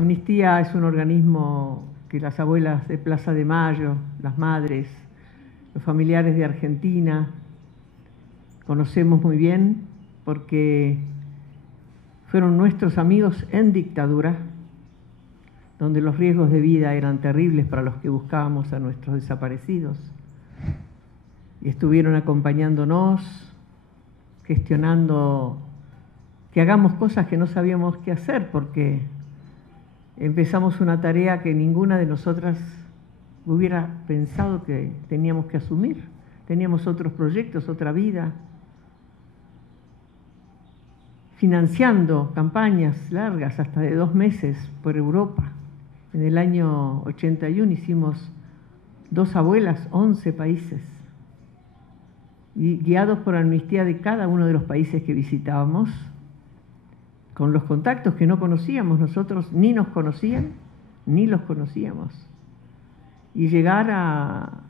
Amnistía es un organismo que las abuelas de Plaza de Mayo, las madres, los familiares de Argentina, conocemos muy bien porque fueron nuestros amigos en dictadura, donde los riesgos de vida eran terribles para los que buscábamos a nuestros desaparecidos. Y estuvieron acompañándonos, gestionando que hagamos cosas que no sabíamos qué hacer, porque empezamos una tarea que ninguna de nosotras hubiera pensado que teníamos que asumir. Teníamos otros proyectos, otra vida, financiando campañas largas, hasta de 2 meses, por Europa. En el año 81 hicimos 2 abuelas, 11 países, y guiados por Amnistía de cada uno de los países que visitábamos, con los contactos que no conocíamos nosotros, ni nos conocían, ni los conocíamos. Y llegar a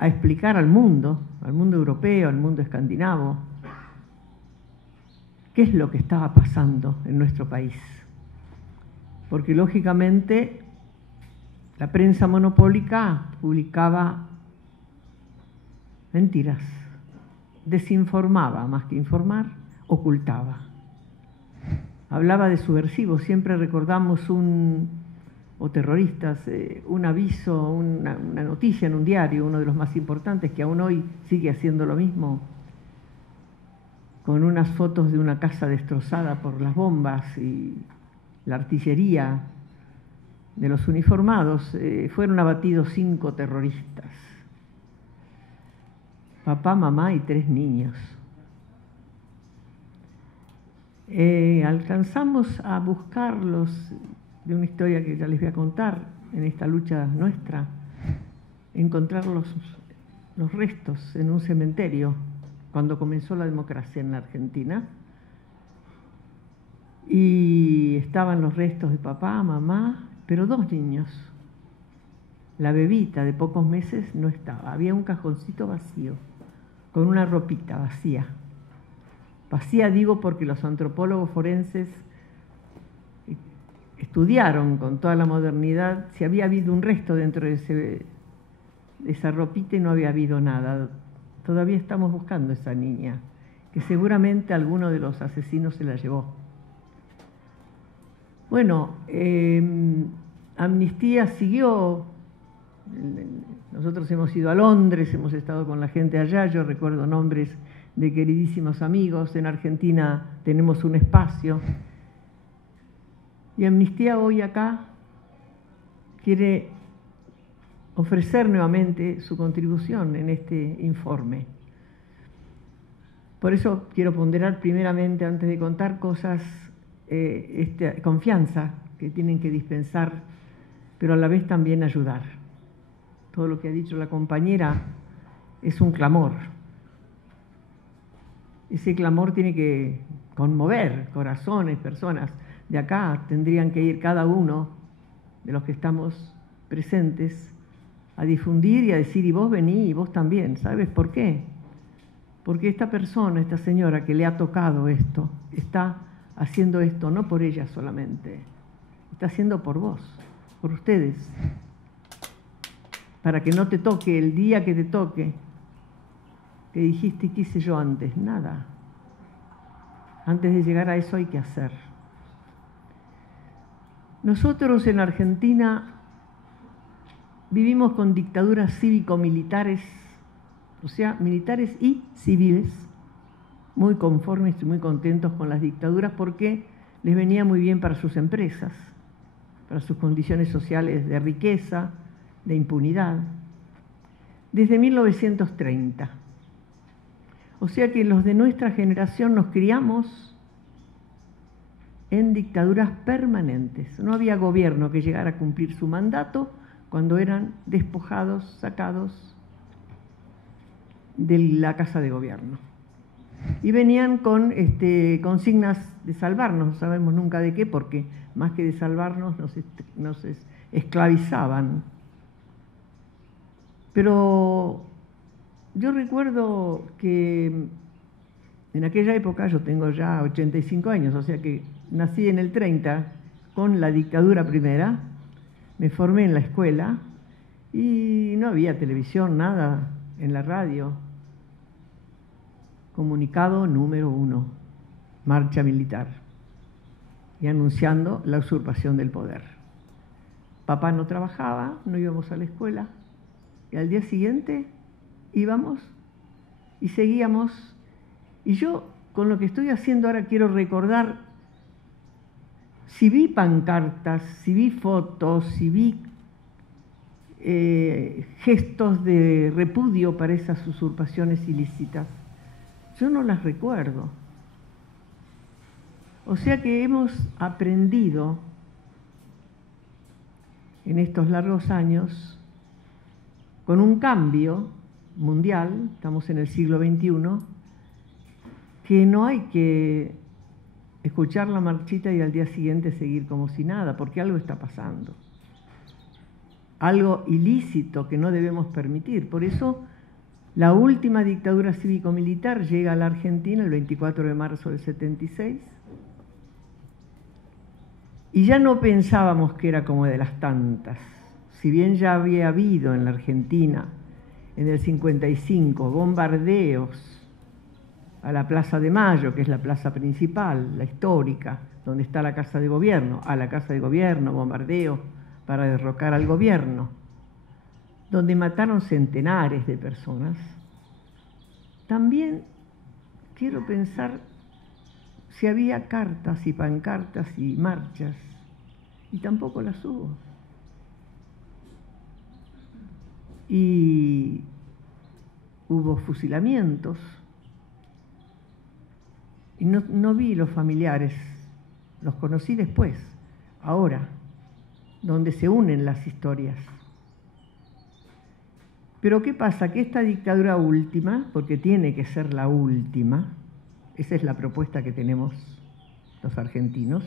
explicar al mundo europeo, al mundo escandinavo, qué es lo que estaba pasando en nuestro país. Porque lógicamente la prensa monopólica publicaba mentiras, desinformaba más que informar, ocultaba. Hablaba de subversivos, siempre recordamos o terroristas, un aviso, una noticia en un diario, uno de los más importantes, que aún hoy sigue haciendo lo mismo, con unas fotos de una casa destrozada por las bombas y la artillería de los uniformados. Fueron abatidos 5 terroristas, papá, mamá y 3 niños. Alcanzamos a buscarlos, de una historia que ya les voy a contar, en esta lucha nuestra, encontrar los restos en un cementerio, cuando comenzó la democracia en la Argentina. Y estaban los restos de papá, mamá, pero 2 niños. La bebita de pocos meses no estaba, había un cajoncito vacío, con una ropita vacía. Vacía digo porque los antropólogos forenses estudiaron con toda la modernidad si había habido un resto dentro de esa ropita, y no había habido nada. Todavía estamos buscando a esa niña, que seguramente alguno de los asesinos se la llevó. Bueno, Amnistía siguió. Nosotros hemos ido a Londres, hemos estado con la gente allá, yo recuerdo nombres de queridísimos amigos. En Argentina tenemos un espacio. Y Amnistía hoy acá quiere ofrecer nuevamente su contribución en este informe. Por eso quiero ponderar primeramente, antes de contar cosas, esta confianza que tienen que dispensar, pero a la vez también ayudar. Todo lo que ha dicho la compañera es un clamor. Ese clamor tiene que conmover corazones, personas. De acá tendrían que ir cada uno de los que estamos presentes a difundir y a decir, y vos vení, y vos también. ¿Sabes por qué? Porque esta persona, esta señora que le ha tocado esto, está haciendo esto no por ella solamente, está haciendo por vos, por ustedes, para que no te toque el día que te toque, que dijiste, ¿qué hice yo antes? Nada. Antes de llegar a eso hay que hacer. Nosotros en Argentina vivimos con dictaduras cívico-militares, o sea, militares y civiles, muy conformes y muy contentos con las dictaduras porque les venía muy bien para sus empresas, para sus condiciones sociales de riqueza, de impunidad, desde 1930. O sea que los de nuestra generación nos criamos en dictaduras permanentes. No había gobierno que llegara a cumplir su mandato cuando eran despojados, sacados de la casa de gobierno. Y venían con consignas de salvarnos, no sabemos nunca de qué, porque más que de salvarnos nos esclavizaban. Pero yo recuerdo que en aquella época, yo tengo ya 85 años, o sea que nací en el 30, con la dictadura primera, me formé en la escuela y no había televisión, nada, en la radio. Comunicado número 1, marcha militar, y anunciando la usurpación del poder. Papá no trabajaba, no íbamos a la escuela, y al día siguiente íbamos y seguíamos. Y yo, con lo que estoy haciendo ahora, quiero recordar, si vi pancartas, si vi fotos, si vi gestos de repudio para esas usurpaciones ilícitas, yo no las recuerdo. O sea que hemos aprendido en estos largos años, con un cambio mundial, estamos en el siglo XXI, que no hay que escuchar la marchita y al día siguiente seguir como si nada, porque algo está pasando. Algo ilícito que no debemos permitir. Por eso, la última dictadura cívico-militar llega a la Argentina el 24 de marzo del 76, y ya no pensábamos que era como de las tantas. Si bien ya había habido en la Argentina, en el 55, bombardeos a la Plaza de Mayo, que es la plaza principal, la histórica, donde está la Casa de Gobierno, a la Casa de Gobierno, bombardeo para derrocar al gobierno, donde mataron centenares de personas. También quiero pensar si había cartas y pancartas y marchas, y tampoco las hubo. Y hubo fusilamientos, y no vi los familiares, los conocí después, ahora, donde se unen las historias. Pero ¿qué pasa? Que esta dictadura última, porque tiene que ser la última, esa es la propuesta que tenemos los argentinos,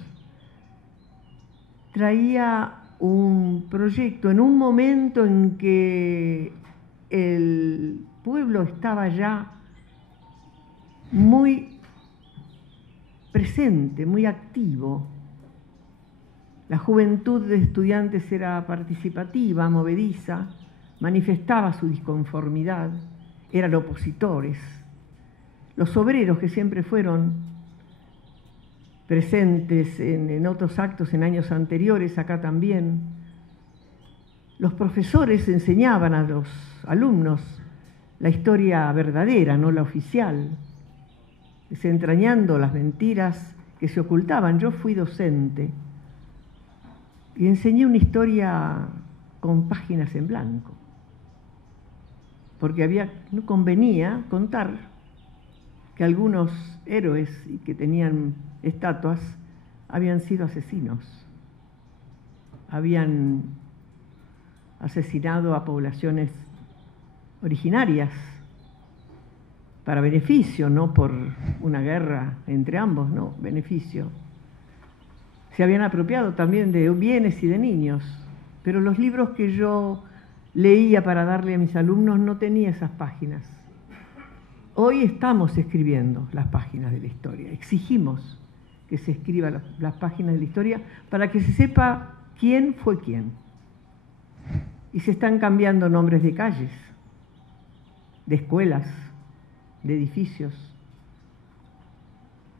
traía un proyecto en un momento en que el pueblo estaba ya muy presente, muy activo. La juventud de estudiantes era participativa, movediza, manifestaba su disconformidad, eran opositores. Los obreros, que siempre fueron presentes en otros actos en años anteriores, acá también. Los profesores enseñaban a los alumnos la historia verdadera, no la oficial, desentrañando las mentiras que se ocultaban. Yo fui docente y enseñé una historia con páginas en blanco, porque no convenía contar que algunos héroes y que tenían estatuas habían sido asesinos, habían asesinado a poblaciones originarias para beneficio, no por una guerra entre ambos, no, beneficio. Se habían apropiado también de bienes y de niños, pero los libros que yo leía para darle a mis alumnos no tenía esas páginas. Hoy estamos escribiendo las páginas de la historia, exigimos que se escriban las páginas de la historia para que se sepa quién fue quién. Y se están cambiando nombres de calles, de escuelas, de edificios.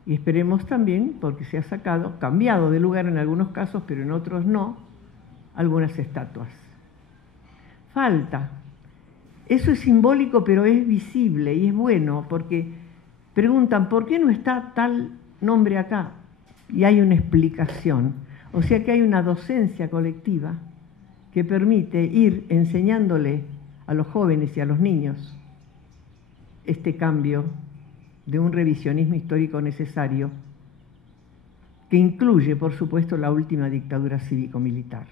Y esperemos también, porque se ha cambiado de lugar en algunos casos, pero en otros no, algunas estatuas. Falta. Eso es simbólico, pero es visible y es bueno, porque preguntan, ¿por qué no está tal nombre acá? Y hay una explicación. O sea que hay una docencia colectiva que permite ir enseñándole a los jóvenes y a los niños este cambio de un revisionismo histórico necesario, que incluye, por supuesto, la última dictadura cívico-militar,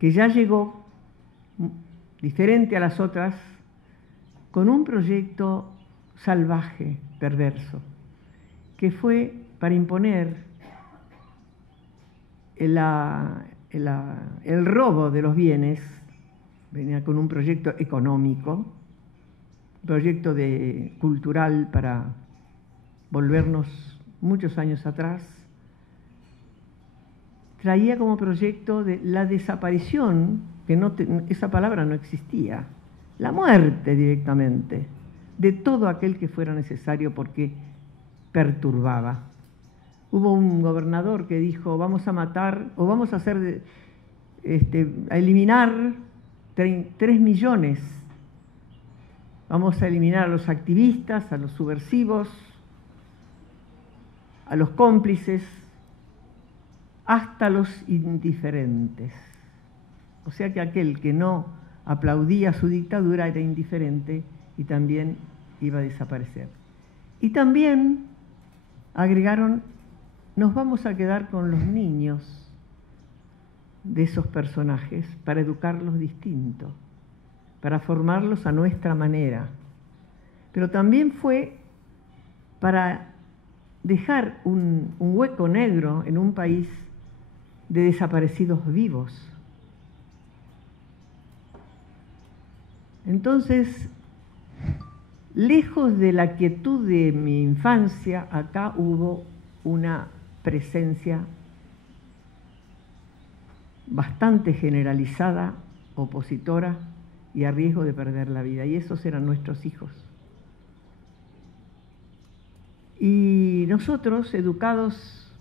que ya llegó, diferente a las otras, con un proyecto salvaje, perverso, que fue para imponer el robo de los bienes. Venía con un proyecto económico, proyecto cultural para volvernos muchos años atrás, traía como proyecto de la desaparición, esa palabra no existía, la muerte directamente, de todo aquel que fuera necesario porque perturbaba. Hubo un gobernador que dijo, vamos a matar, o vamos a hacer, a eliminar 3 millones. Vamos a eliminar a los activistas, a los subversivos, a los cómplices, hasta los indiferentes. O sea que aquel que no aplaudía su dictadura era indiferente y también iba a desaparecer. Y también agregaron, nos vamos a quedar con los niños de esos personajes para educarlos distinto, para formarlos a nuestra manera. Pero también fue para dejar un hueco negro en un país de desaparecidos vivos. Entonces, lejos de la quietud de mi infancia, acá hubo una presencia bastante generalizada, opositora y a riesgo de perder la vida. Y esos eran nuestros hijos. Y nosotros, educados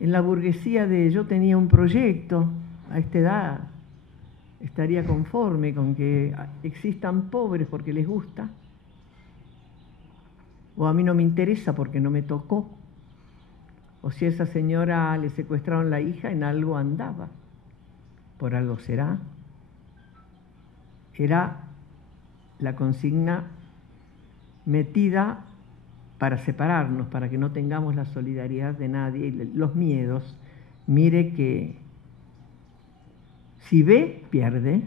en la burguesía de yo tenía un proyecto, a esta edad estaría conforme con que existan pobres porque les gusta, o a mí no me interesa porque no me tocó, o si a esa señora le secuestraron la hija, en algo andaba, por algo será. Era la consigna metida para separarnos, para que no tengamos la solidaridad de nadie, y los miedos. Mire que si ve, pierde,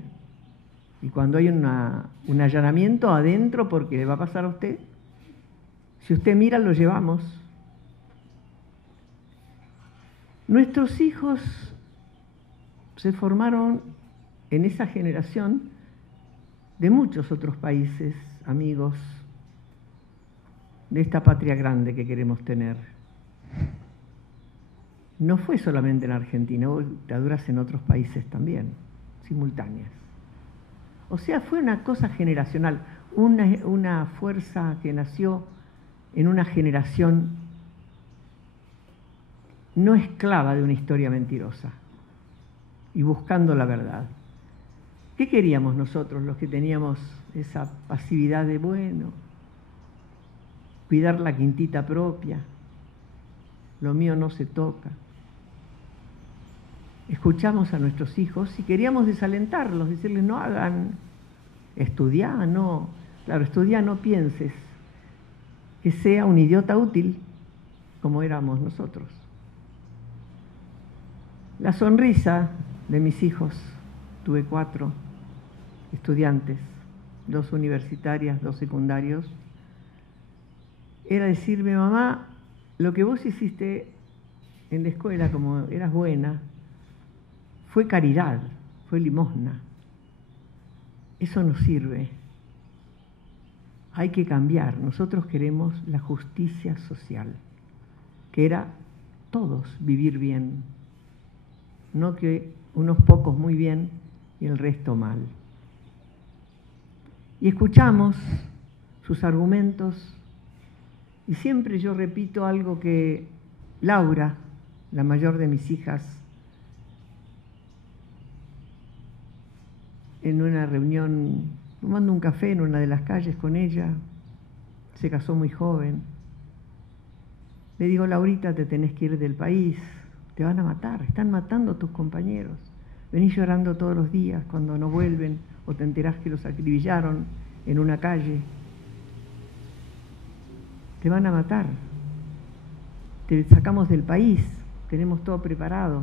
y cuando hay un allanamiento adentro, porque le va a pasar a usted, si usted mira, lo llevamos. Nuestros hijos se formaron en esa generación de muchos otros países, amigos, de esta patria grande que queremos tener. No fue solamente en Argentina, hubo dictaduras en otros países también, simultáneas. O sea, fue una cosa generacional, una fuerza que nació en una generación no esclava de una historia mentirosa y buscando la verdad. ¿Qué queríamos nosotros, los que teníamos esa pasividad de, bueno, cuidar la quintita propia, lo mío no se toca? Escuchamos a nuestros hijos y queríamos desalentarlos, decirles no hagan, estudiá, no, claro, estudiá, no pienses que sea un idiota útil como éramos nosotros. La sonrisa de mis hijos, tuve 4 estudiantes, 2 universitarias, 2 secundarios, era decirme, mamá, lo que vos hiciste en la escuela, como eras buena, fue caridad, fue limosna. Eso no sirve. Hay que cambiar. Nosotros queremos la justicia social, que era todos vivir bien, no que unos pocos muy bien y el resto mal. Y escuchamos sus argumentos y siempre yo repito algo que Laura, la mayor de mis hijas, en una reunión, tomando un café en una de las calles con ella, se casó muy joven. Le digo, Laurita, te tenés que ir del país, te van a matar, están matando a tus compañeros. Venís llorando todos los días cuando no vuelven o te enterás que los acribillaron en una calle. Te van a matar. Te sacamos del país, tenemos todo preparado.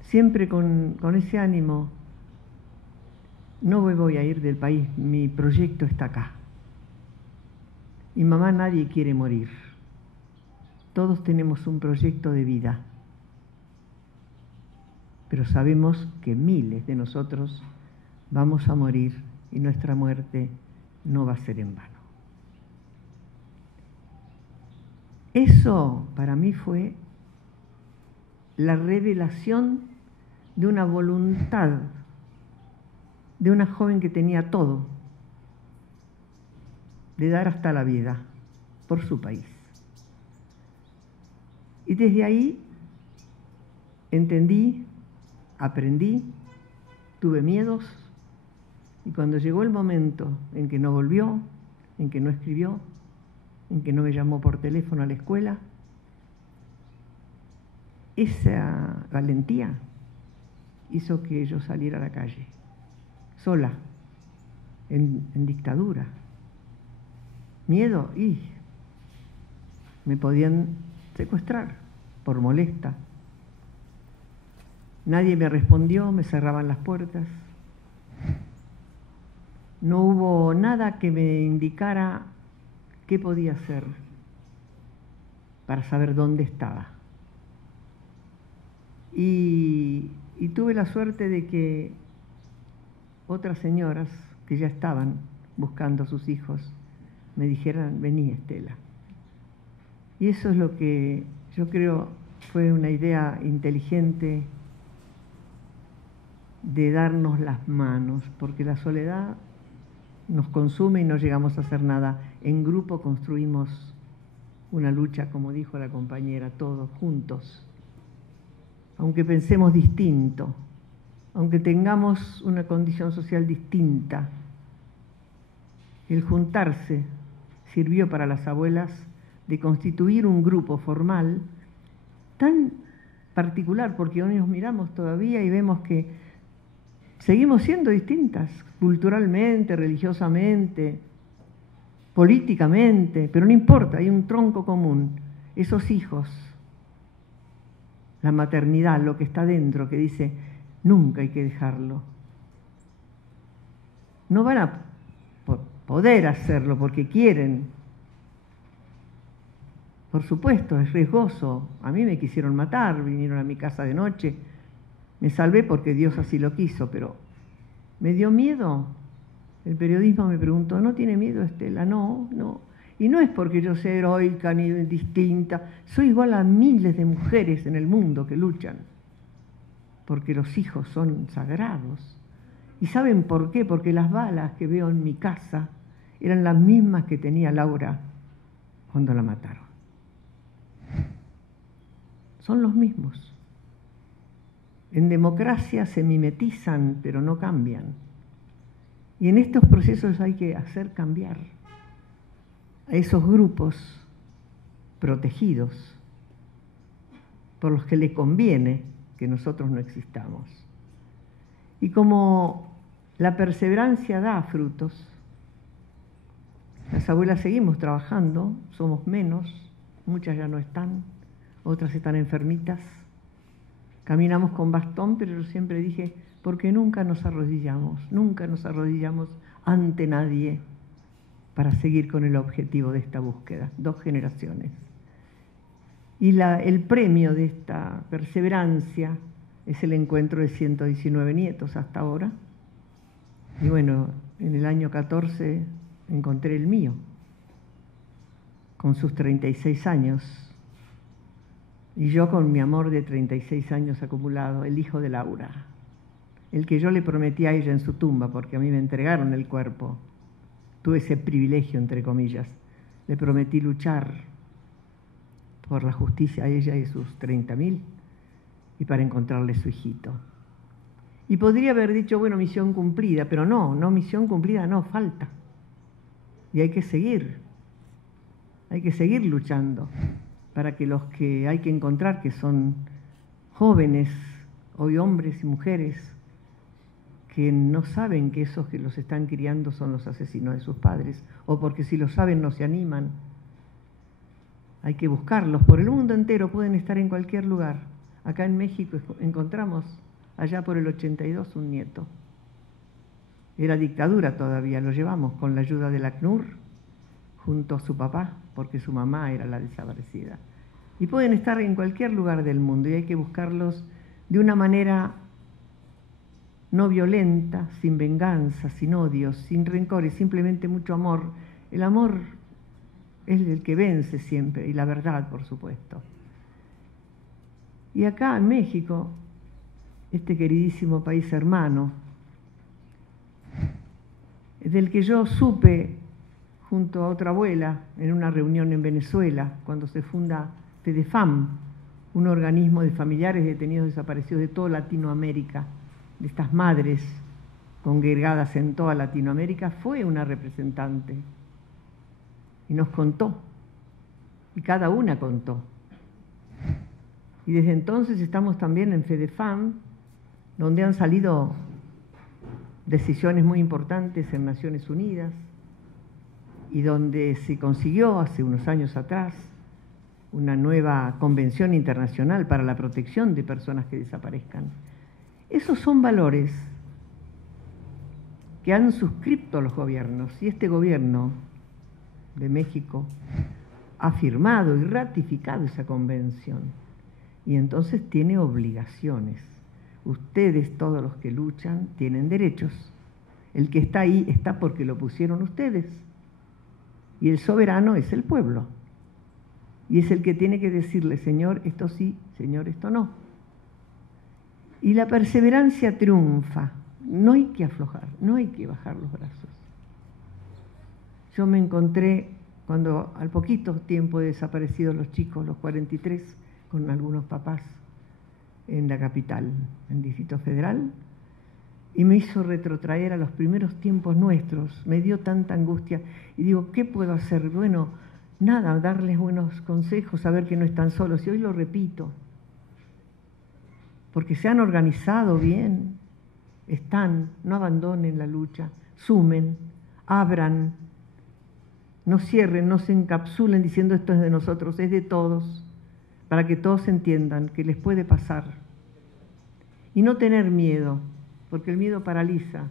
Siempre con ese ánimo. No me voy a ir del país, mi proyecto está acá. Y mamá, nadie quiere morir. Todos tenemos un proyecto de vida. Pero sabemos que miles de nosotros vamos a morir y nuestra muerte no va a ser en vano. Eso para mí fue la revelación de una voluntad de una joven que tenía todo, de dar hasta la vida por su país. Y desde ahí entendí, aprendí, tuve miedos, y cuando llegó el momento en que no volvió, en que no escribió, en que no me llamó por teléfono a la escuela, esa valentía hizo que yo saliera a la calle, sola, en dictadura. Miedo, y me podían secuestrar por molesta. Nadie me respondió, me cerraban las puertas. No hubo nada que me indicara qué podía hacer para saber dónde estaba. Y tuve la suerte de que otras señoras que ya estaban buscando a sus hijos me dijeran: vení, Estela. Y eso es lo que yo creo fue una idea inteligente de darnos las manos, porque la soledad nos consume y no llegamos a hacer nada. En grupo construimos una lucha, como dijo la compañera, todos juntos. Aunque pensemos distinto, aunque tengamos una condición social distinta, el juntarse sirvió para las abuelas de constituir un grupo formal tan particular, porque hoy nos miramos todavía y vemos que seguimos siendo distintas, culturalmente, religiosamente, políticamente, pero no importa, hay un tronco común, esos hijos, la maternidad, lo que está dentro, que dice: nunca hay que dejarlo. No van a poder hacerlo porque quieren. Por supuesto, es riesgoso. A mí me quisieron matar, vinieron a mi casa de noche. Me salvé porque Dios así lo quiso, pero me dio miedo. El periodismo me preguntó: ¿no tiene miedo, Estela? No, no. Y no es porque yo sea heroica ni distinta. Soy igual a miles de mujeres en el mundo que luchan. Porque los hijos son sagrados. ¿Y saben por qué? Porque las balas que veo en mi casa eran las mismas que tenía Laura cuando la mataron. Son los mismos. En democracia se mimetizan, pero no cambian. Y en estos procesos hay que hacer cambiar a esos grupos protegidos por los que le conviene que nosotros no existamos. Y como la perseverancia da frutos, las abuelas seguimos trabajando, somos menos, muchas ya no están, otras están enfermitas. Caminamos con bastón, pero yo siempre dije: porque nunca nos arrodillamos ante nadie para seguir con el objetivo de esta búsqueda, 2 generaciones. Y el premio de esta perseverancia es el encuentro de 119 nietos hasta ahora. Y bueno, en el año 14 encontré el mío, con sus 36 años. Y yo con mi amor de 36 años acumulado, el hijo de Laura, el que yo le prometí a ella en su tumba, porque a mí me entregaron el cuerpo. Tuve ese privilegio, entre comillas. Le prometí luchar por la justicia a ella y sus 30.000 y para encontrarle su hijito. Y podría haber dicho: bueno, misión cumplida, pero no, misión cumplida no, falta. Y hay que seguir luchando para que los que hay que encontrar, que son jóvenes, hoy hombres y mujeres, que no saben que esos que los están criando son los asesinos de sus padres, o porque si lo saben no se animan. Hay que buscarlos por el mundo entero, pueden estar en cualquier lugar. Acá en México encontramos allá por el 82 un nieto. Era dictadura todavía, lo llevamos con la ayuda del ACNUR junto a su papá, porque su mamá era la desaparecida. Y pueden estar en cualquier lugar del mundo y hay que buscarlos de una manera no violenta, sin venganza, sin odios, sin rencores, simplemente mucho amor. El amor es el que vence siempre, y la verdad, por supuesto. Y acá en México, este queridísimo país hermano, del que yo supe junto a otra abuela en una reunión en Venezuela, cuando se funda FEDEFAM, un organismo de familiares detenidos desaparecidos de toda Latinoamérica, de estas madres congregadas en toda Latinoamérica, fue una representante y nos contó, y cada una contó. Y desde entonces estamos también en FEDEFAM, donde han salido decisiones muy importantes en Naciones Unidas y donde se consiguió hace unos años atrás una nueva convención internacional para la protección de personas que desaparezcan. Esos son valores que han suscrito los gobiernos, y este gobierno de México ha firmado y ratificado esa convención, y entonces tiene obligaciones. Ustedes, todos los que luchan, tienen derechos. El que está ahí está porque lo pusieron ustedes, y el soberano es el pueblo, y es el que tiene que decirle, Señor, esto sí, Señor, esto no. Y la perseverancia triunfa. No hay que aflojar, no hay que bajar los brazos. Yo me encontré, cuando al poquito tiempo de desaparecidos los chicos, los 43, con algunos papás en la capital, en el Distrito Federal, y me hizo retrotraer a los primeros tiempos nuestros. Me dio tanta angustia y digo, ¿qué puedo hacer? Bueno, nada, darles buenos consejos, saber que no están solos. Y hoy lo repito, porque se han organizado bien, no abandonen la lucha, sumen, abran, no cierren, no se encapsulen diciendo esto es de nosotros, es de todos, para que todos entiendan que les puede pasar. Y no tener miedo, porque el miedo paraliza,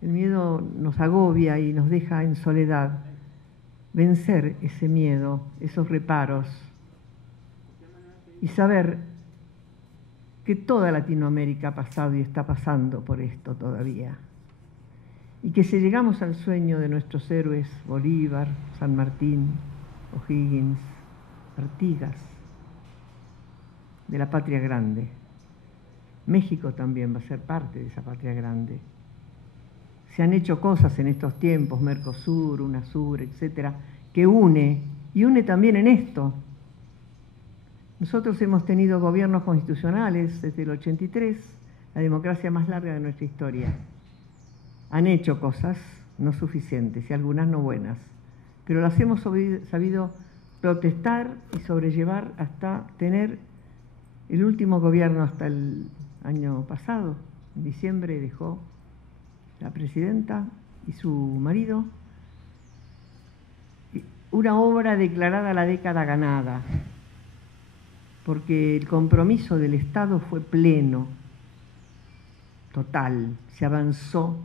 el miedo nos agobia y nos deja en soledad. Vencer ese miedo, esos reparos, y saber que toda Latinoamérica ha pasado y está pasando por esto todavía. Y que si llegamos al sueño de nuestros héroes, Bolívar, San Martín, O'Higgins, Artigas, de la patria grande, México también va a ser parte de esa patria grande. Se han hecho cosas en estos tiempos, Mercosur, UNASUR, etcétera, que une, y une también en esto. Nosotros hemos tenido gobiernos constitucionales desde el 83, la democracia más larga de nuestra historia. Han hecho cosas no suficientes y algunas no buenas, pero las hemos sabido protestar y sobrellevar hasta tener el último gobierno hasta el año pasado. En diciembre dejó la presidenta y su marido una obra declarada la década ganada, porque el compromiso del Estado fue pleno, total, se avanzó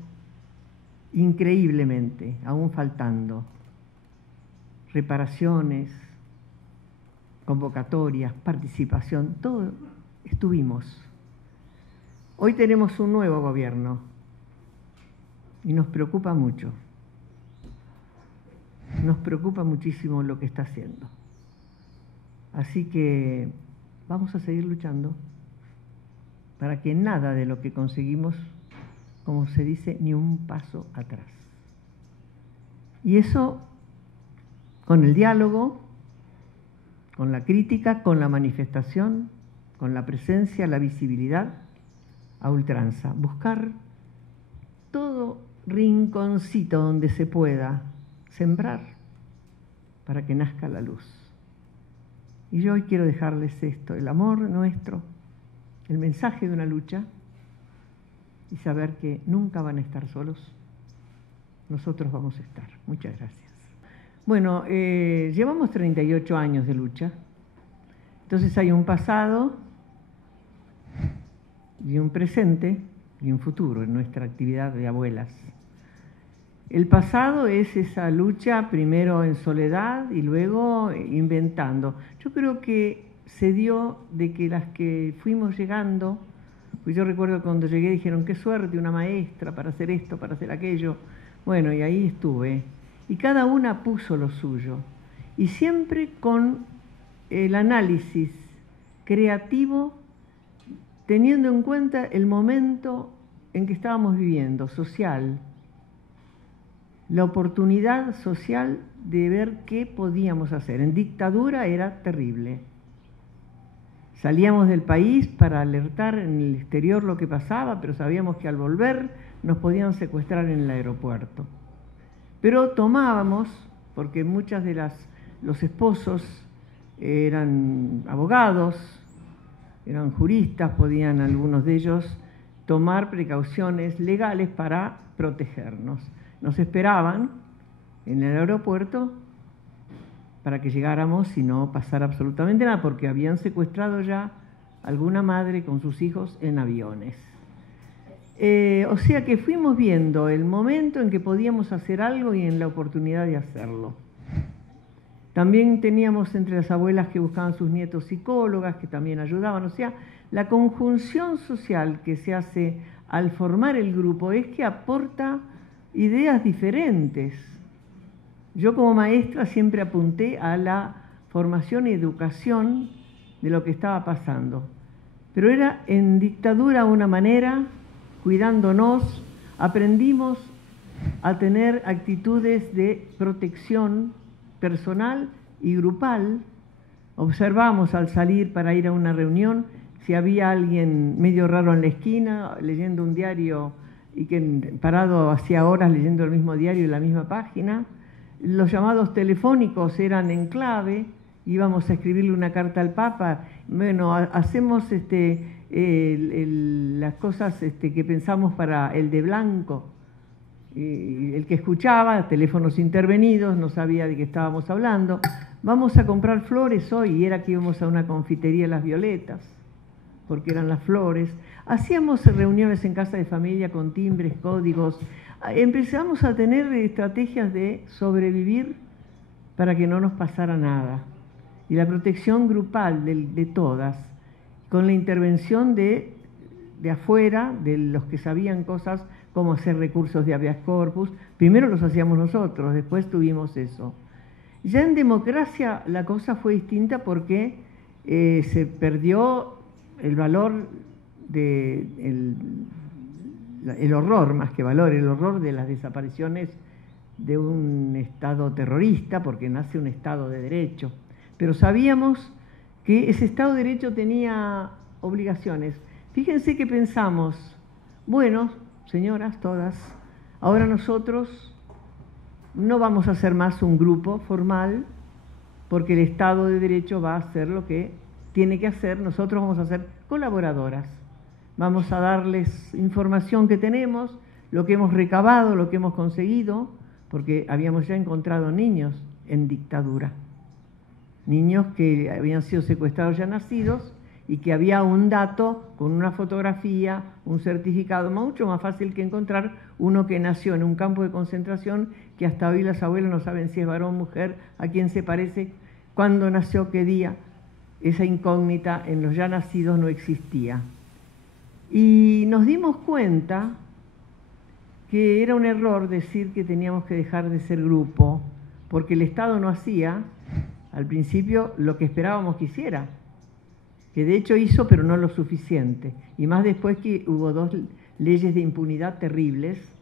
increíblemente, aún faltando reparaciones, convocatorias, participación, todo estuvimos. Hoy tenemos un nuevo gobierno y nos preocupa mucho, nos preocupa muchísimo lo que está haciendo. Así que vamos a seguir luchando para que nada de lo que conseguimos, como se dice, ni un paso atrás. Y eso con el diálogo, con la crítica, con la manifestación, con la presencia, la visibilidad, a ultranza. Buscar todo rinconcito donde se pueda sembrar para que nazca la luz. Y yo hoy quiero dejarles esto, el amor nuestro, el mensaje de una lucha, y saber que nunca van a estar solos, nosotros vamos a estar. Muchas gracias. Bueno, llevamos 38 años de lucha, entonces hay un pasado y un presente y un futuro en nuestra actividad de abuelas. El pasado es esa lucha, primero en soledad y luego inventando. Yo creo que se dio de que las que fuimos llegando, pues yo recuerdo cuando llegué dijeron, qué suerte, una maestra para hacer esto, para hacer aquello. Bueno, y ahí estuve. Y cada una puso lo suyo. Y siempre con el análisis creativo, teniendo en cuenta el momento en que estábamos viviendo, social, la oportunidad social de ver qué podíamos hacer. En dictadura era terrible. Salíamos del país para alertar en el exterior lo que pasaba, pero sabíamos que al volver nos podían secuestrar en el aeropuerto. Pero tomábamos, porque muchas de los esposos eran abogados, eran juristas, podían algunos de ellos tomar precauciones legales para protegernos. Nos esperaban en el aeropuerto para que llegáramos y no pasara absolutamente nada, porque habían secuestrado ya alguna madre con sus hijos en aviones. O sea que fuimos viendo el momento en que podíamos hacer algo y en la oportunidad de hacerlo. También teníamos entre las abuelas que buscaban sus nietos psicólogas, que también ayudaban. O sea, la conjunción social que se hace al formar el grupo es que aporta ideas diferentes. Yo como maestra siempre apunté a la formación y educación de lo que estaba pasando. Pero era en dictadura una manera, cuidándonos, aprendimos a tener actitudes de protección personal y grupal. Observamos al salir para ir a una reunión si había alguien medio raro en la esquina leyendo un diario y que parado hacía horas leyendo el mismo diario y la misma página. Los llamados telefónicos eran en clave, íbamos a escribirle una carta al Papa. Bueno, hacemos las cosas que pensamos para el de blanco. El que escuchaba, teléfonos intervenidos, no sabía de qué estábamos hablando. Vamos a comprar flores hoy, y era que íbamos a una confitería Las Violetas, porque eran las flores. Hacíamos reuniones en casa de familia con timbres, códigos. Empezamos a tener estrategias de sobrevivir para que no nos pasara nada. Y la protección grupal de todas, con la intervención de afuera, de los que sabían cosas como hacer recursos de habeas corpus. Primero los hacíamos nosotros, después tuvimos eso. Ya en democracia la cosa fue distinta porque se perdió el valor el horror, más que valor, el horror de las desapariciones de un Estado terrorista, porque nace un Estado de Derecho. Pero sabíamos que ese Estado de Derecho tenía obligaciones. Fíjense que pensamos, bueno, señoras todas, ahora nosotros no vamos a hacer más un grupo formal, porque el Estado de Derecho va a hacer lo que tiene que hacer. Nosotros vamos a ser colaboradoras. Vamos a darles información que tenemos, lo que hemos recabado, lo que hemos conseguido, porque habíamos ya encontrado niños en dictadura. Niños que habían sido secuestrados ya nacidos y que había un dato con una fotografía, un certificado, mucho más fácil que encontrar uno que nació en un campo de concentración, que hasta hoy las abuelas no saben si es varón o mujer, a quién se parece, cuándo nació, qué día. Esa incógnita en los ya nacidos no existía. Y nos dimos cuenta que era un error decir que teníamos que dejar de ser grupo, porque el Estado no hacía al principio lo que esperábamos que hiciera, que de hecho hizo, pero no lo suficiente. Y más después que hubo 2 leyes de impunidad terribles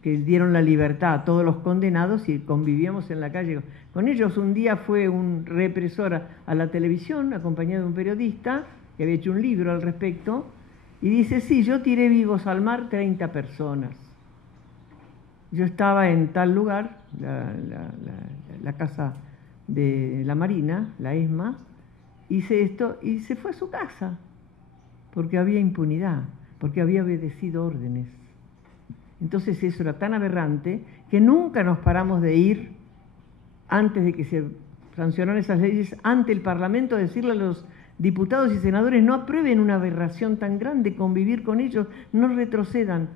que dieron la libertad a todos los condenados y convivíamos en la calle con ellos. Un día fue un represor a la televisión, acompañado de un periodista, que había hecho un libro al respecto, y dice, sí, yo tiré vivos al mar 30 personas. Yo estaba en tal lugar, la casa de la Marina, la ESMA, hice esto y se fue a su casa, porque había impunidad, porque había obedecido órdenes. Entonces eso era tan aberrante que nunca nos paramos de ir, antes de que se sancionaran esas leyes, ante el Parlamento, decirle a los diputados y senadores, no aprueben una aberración tan grande, convivir con ellos, no retrocedan.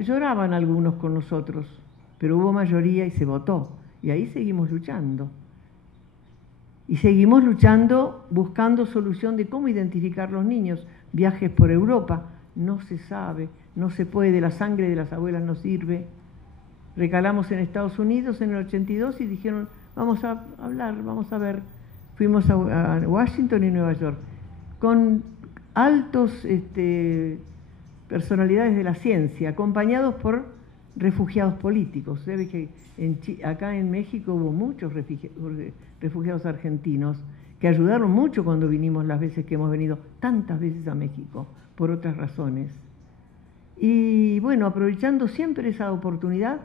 Lloraban algunos con nosotros, pero hubo mayoría y se votó, y ahí seguimos luchando. Y seguimos luchando, buscando solución de cómo identificar los niños. Viajes por Europa, no se sabe, no se puede, la sangre de las abuelas no sirve. Recalamos en Estados Unidos en el 82 y dijeron, vamos a hablar, vamos a ver. Fuimos a Washington y Nueva York. con altos personalidades de la ciencia, acompañados por refugiados políticos. Sabe que acá en México hubo muchos refugiados argentinos que ayudaron mucho cuando vinimos las veces que hemos venido, tantas veces a México, por otras razones. Y bueno, aprovechando siempre esa oportunidad,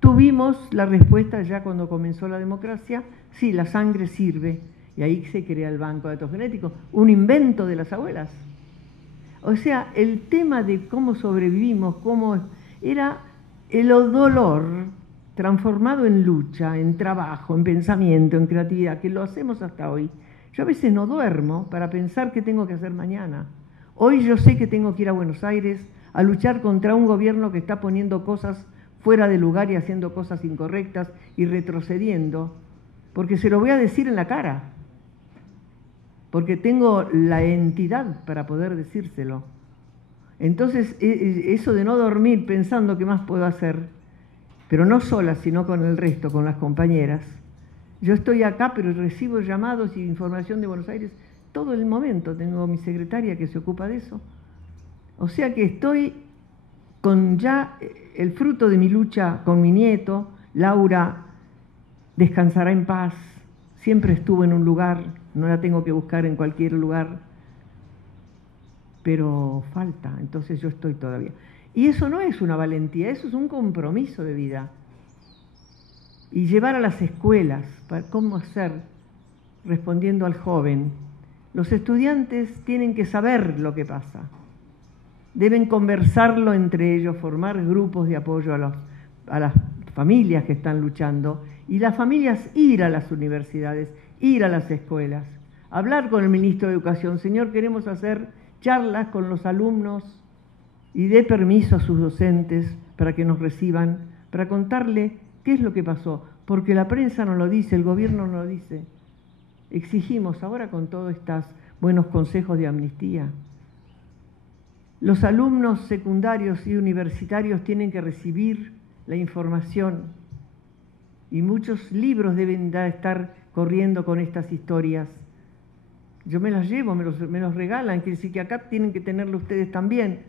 tuvimos la respuesta ya cuando comenzó la democracia: sí, la sangre sirve, y ahí se crea el banco de datos genéticos, un invento de las abuelas. O sea, el tema de cómo sobrevivimos, cómo era el dolor transformado en lucha, en trabajo, en pensamiento, en creatividad, que lo hacemos hasta hoy. Yo a veces no duermo para pensar qué tengo que hacer mañana. Hoy yo sé que tengo que ir a Buenos Aires a luchar contra un gobierno que está poniendo cosas fuera de lugar y haciendo cosas incorrectas y retrocediendo, porque se lo voy a decir en la cara, porque tengo la entidad para poder decírselo. Entonces, eso de no dormir pensando qué más puedo hacer, pero no sola, sino con el resto, con las compañeras. Yo estoy acá, pero recibo llamados y información de Buenos Aires todo el momento. Tengo mi secretaria que se ocupa de eso. O sea que estoy con ya el fruto de mi lucha con mi nieto. Laura descansará en paz, siempre estuvo en un lugar, no la tengo que buscar en cualquier lugar, pero falta, entonces yo estoy todavía. Y eso no es una valentía, eso es un compromiso de vida. Y llevar a las escuelas, ¿cómo hacer? Respondiendo al joven, los estudiantes tienen que saber lo que pasa, deben conversarlo entre ellos, formar grupos de apoyo a las familias que están luchando, y las familias ir a las universidades, ir a las escuelas, hablar con el ministro de Educación: señor, queremos hacer charlas con los alumnos, y dé permiso a sus docentes para que nos reciban, para contarle qué es lo que pasó, porque la prensa no lo dice, el gobierno no lo dice. Exigimos ahora con todos estos buenos consejos de amnistía. Los alumnos secundarios y universitarios tienen que recibir la información, y muchos libros deben estar corriendo con estas historias. Yo me las llevo, me los regalan, quiere decir que acá tienen que tenerlo ustedes también.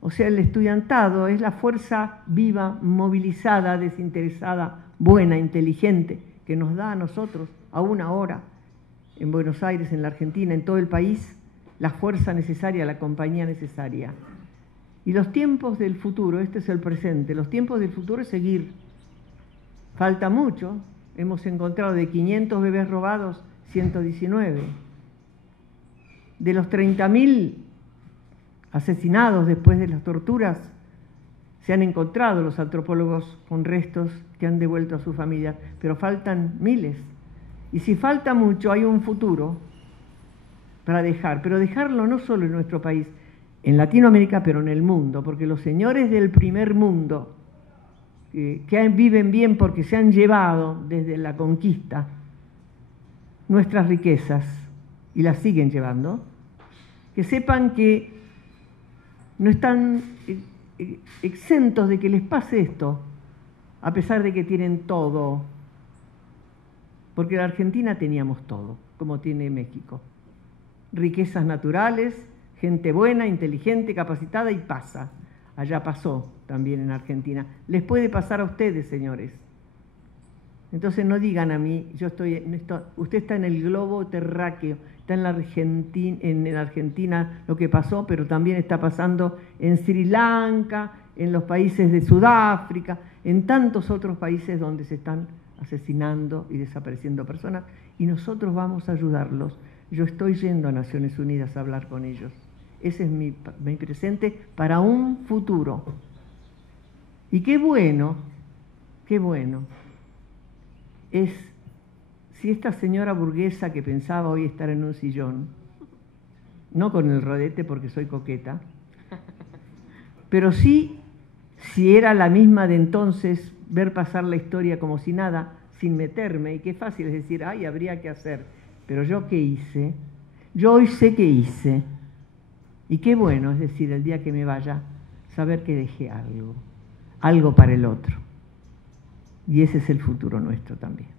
O sea, el estudiantado es la fuerza viva, movilizada, desinteresada, buena, inteligente, que nos da a nosotros, aún ahora, en Buenos Aires, en la Argentina, en todo el país, la fuerza necesaria, la compañía necesaria. Y los tiempos del futuro, este es el presente, los tiempos del futuro es seguir. Falta mucho, hemos encontrado de 500 bebés robados, 119. De los 30.000 asesinados después de las torturas, se han encontrado los antropólogos con restos que han devuelto a sus familias, pero faltan miles. Y si falta mucho, hay un futuro para dejar, pero dejarlo no solo en nuestro país, en Latinoamérica, pero en el mundo, porque los señores del primer mundo, que viven bien porque se han llevado desde la conquista nuestras riquezas y las siguen llevando, que sepan que no están exentos de que les pase esto, a pesar de que tienen todo, porque en la Argentina teníamos todo, como tiene México. Riquezas naturales, gente buena, inteligente, capacitada, y pasa. Allá pasó también en Argentina. Les puede pasar a ustedes, señores. Entonces no digan a mí, usted está en el globo terráqueo, está en la Argentina lo que pasó, pero también está pasando en Sri Lanka, en los países de Sudáfrica, en tantos otros países donde se están asesinando y desapareciendo personas, y nosotros vamos a ayudarlos. Yo estoy yendo a Naciones Unidas a hablar con ellos. Ese es mi presente para un futuro. Y qué bueno es si esta señora burguesa que pensaba hoy estar en un sillón, no con el rodete porque soy coqueta, pero sí, si era la misma de entonces, ver pasar la historia como si nada, sin meterme, y qué fácil es decir, ay, habría que hacer, pero yo qué hice, yo hoy sé qué hice, y qué bueno, es decir, el día que me vaya, saber que dejé algo para el otro, y ese es el futuro nuestro también.